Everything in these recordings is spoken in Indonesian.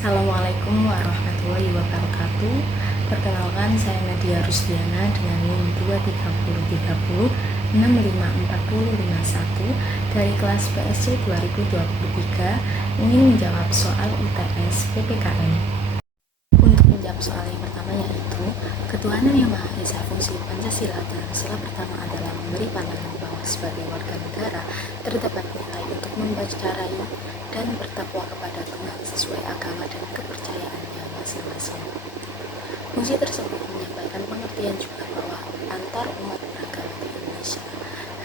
Assalamualaikum warahmatullahi wabarakatuh. Perkenalkan, saya Nadia Rusdiana dengan NIM 23030 654051 dari kelas PSC 2023 ingin menjawab soal UTS PPKN. Untuk menjawab soal yang pertama yaitu ketuhanan yang Maha Esa, fungsi Pancasila dan sila pertama adalah memberi pandangan bahwa sebagai warga negara terdapat nilai untuk mempercayai dan bertakwa kepada Tuhan sesuai agama dan kepercayaannya masing-masing. Fungsi tersebut menyampaikan pengertian juga bahwa antar umat beragama di Indonesia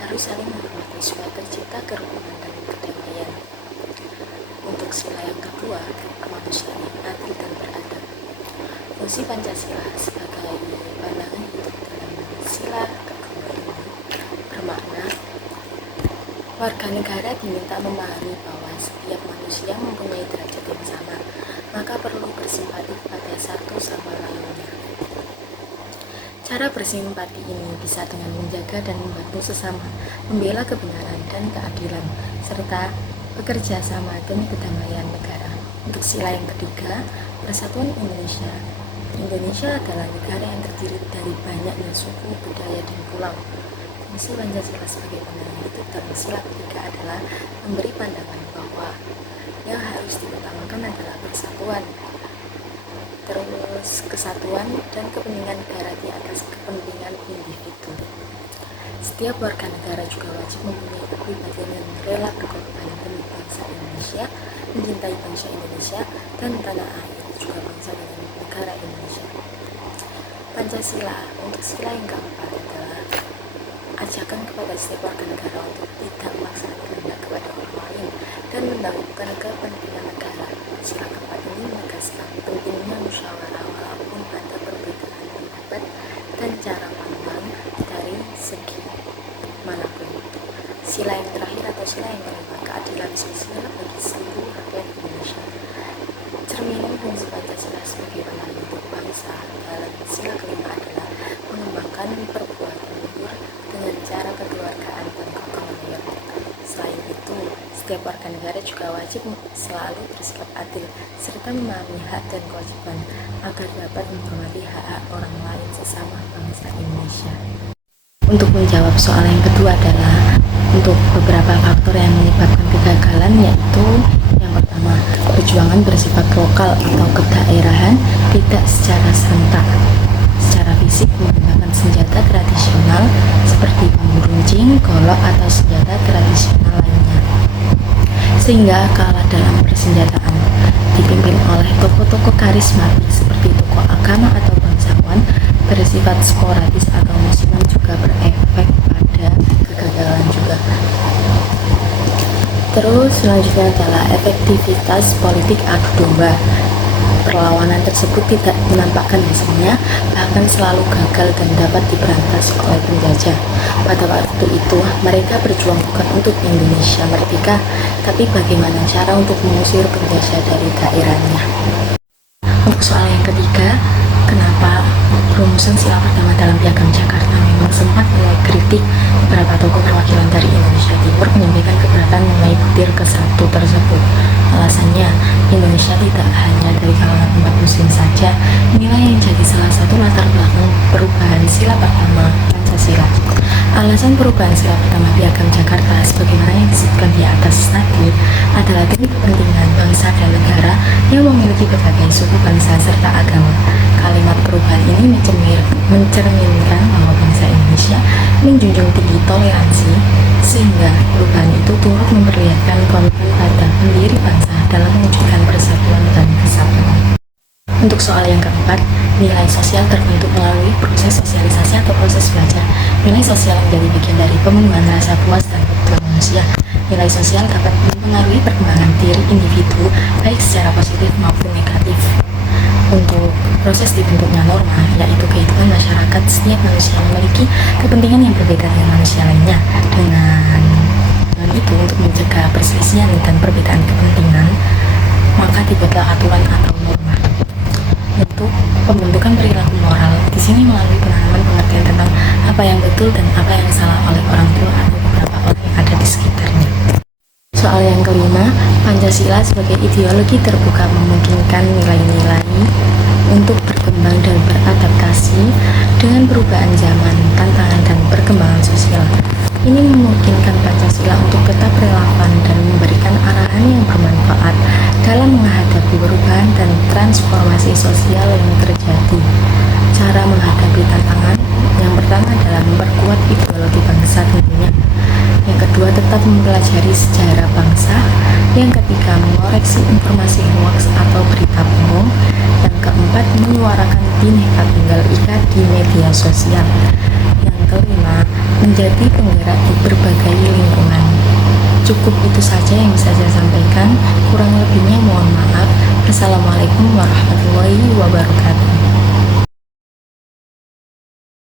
harus saling menghormati supaya tercipta kerukunan dan kedamaian. Untuk sila yang kedua, kemanusiaan yang adil dan beradab. Fungsi Pancasila sebagai pandangan hidup dalam sila kedua ini bermakna warga negara diminta memahami bahwa setiap manusia mempunyai derajat yang sama, maka perlu bersimpati kepada satu sama lainnya. Cara bersimpati ini bisa dengan menjaga dan membantu sesama, membela kebenaran dan keadilan, serta bekerja sama demi kedamaian negara. Untuk sila yang ketiga, persatuan Indonesia. Indonesia adalah negara yang terdiri dari banyaknya suku, budaya, dan pulau. Fungsi Pancasila sebagai pandangan hidup dalam sila ketiga adalah memberi pandangan bahwa yang harus diutamakan adalah persatuan, terus kesatuan dan kepentingan negara di atas kepentingan individu. Setiap warga negara juga wajib mempunyai kepribadian yang rela berkorban demi bangsa Indonesia, mencintai bangsa Indonesia dan tanah air, juga bangsa dan negara Indonesia. Pancasila untuk sila yang keempat adalah ajakan kepada setiap warga negara untuk tidak melaksanakan kehendak kepada orang lain dan mendahulukan kepentingan negara. Sila keempat ini menegaskan pentingnya musyawarah walaupun ada perbedaan pendapat dan cara pandang dari segi manapun. Sila yang terakhir atau sila yang kelima, keadilan sosial bagi seluruh rakyat Indonesia. Cerminan fungsi Pancasila sebagai pandangan hidup bangsa dalam sila kelima adalah mengembangkan perbuatan luhur dengan cara kekeluargaan dan gotong royong. Selain itu, setiap warga negara juga wajib selalu bersikap adil serta memahami hak dan kewajiban agar dapat menghormati hak-hak orang lain sesama bangsa Indonesia. Untuk menjawab soal yang kedua adalah untuk beberapa faktor yang menyebabkan kegagalan, yaitu yang pertama, perjuangan bersifat lokal atau kedaerahan, tidak secara serentak. Secara fisik menggunakan senjata tradisional seperti bambu runcing, golok atau senjata tradisional lainnya, sehingga kalah dalam persenjataan. Dipimpin oleh tokoh-tokoh karismatik seperti tokoh agama atau bangsawan, bersifat sporadis atau musiman juga berefek pada kegagalan juga. Terus selanjutnya adalah efektivitas politik adu domba. Perlawanan tersebut tidak menampakkan hasilnya, bahkan selalu gagal dan dapat diberantas oleh penjajah. Pada waktu itu, mereka berjuang bukan untuk Indonesia merdeka, tapi bagaimana cara untuk mengusir penjajah dari daerahnya. Untuk soal yang ketiga, kenapa rumusan sila pertama dalam Piagam Jakarta memang sempat menuai kritik? Beberapa tokoh perwakilan dari Indonesia Timur menyampaikan keberatan mengenai butir ke-1 tersebut. Alasannya, Indonesia tidak hanya dari kalangan umat muslim saja. Inilah yang jadi salah satu latar belakang perubahan sila pertama Pancasila. Alasan perubahan sila pertama Piagam Jakarta sebagaimana yang disebutkan di atas tadi adalah demi kepentingan bangsa dan negara yang memiliki berbagai suku, bangsa, serta agama. Kalimat perubahan ini mencerminkan bahwa bangsa Indonesia menjunjung tinggi toleransi, sehingga perubahan itu turut memperlihatkan komitmen pada pendiri bangsa dalam mewujudkan persatuan dan kesatuan. Untuk soal yang keempat, nilai sosial terbentuk melalui proses sosialisasi atau proses belajar. Nilai sosial menjadi bagian dari pemenuhan rasa puas dan kebutuhan manusia. Nilai sosial dapat mempengaruhi perkembangan diri individu baik secara positif maupun negatif. Untuk proses dibentuknya norma, yaitu kehidupan masyarakat, setiap manusia memiliki kepentingan yang berbeda dengan manusia lainnya. Dengan itu, untuk mencegah perselisihan dan perbedaan kepentingan, maka dibuatlah aturan atau norma. Untuk pembentukan perilaku moral, di sini melalui penanaman pengertian tentang apa yang betul dan apa yang salah oleh orang tua atau beberapa orang yang ada di sekitarnya. Soal yang kelima, Pancasila sebagai ideologi terbuka memungkinkan nilai-nilai untuk berkembang dan beradaptasi dengan perubahan zaman, tantangan, dan perkembangan sosial. Ini memungkinkan Pancasila untuk tetap relevan dan memberikan arahan yang bermanfaat dalam menghadapi perubahan dan transformasi sosial yang terjadi. Cara menghadapi tantangan yang pertama adalah memperkuat ideologi bangsa tentunya. Yang kedua, tetap mempelajari sejarah bangsa. Yang ketiga, mengoreksi informasi hoax atau berita bohong. Yang keempat, menyuarakan Bhinneka Tunggal Ika di media sosial. Yang kelima, menjadi penggerak di berbagai lingkungan. Cukup itu saja yang bisa saya sampaikan. Kurang lebihnya mohon maaf. Assalamualaikum warahmatullahi wabarakatuh.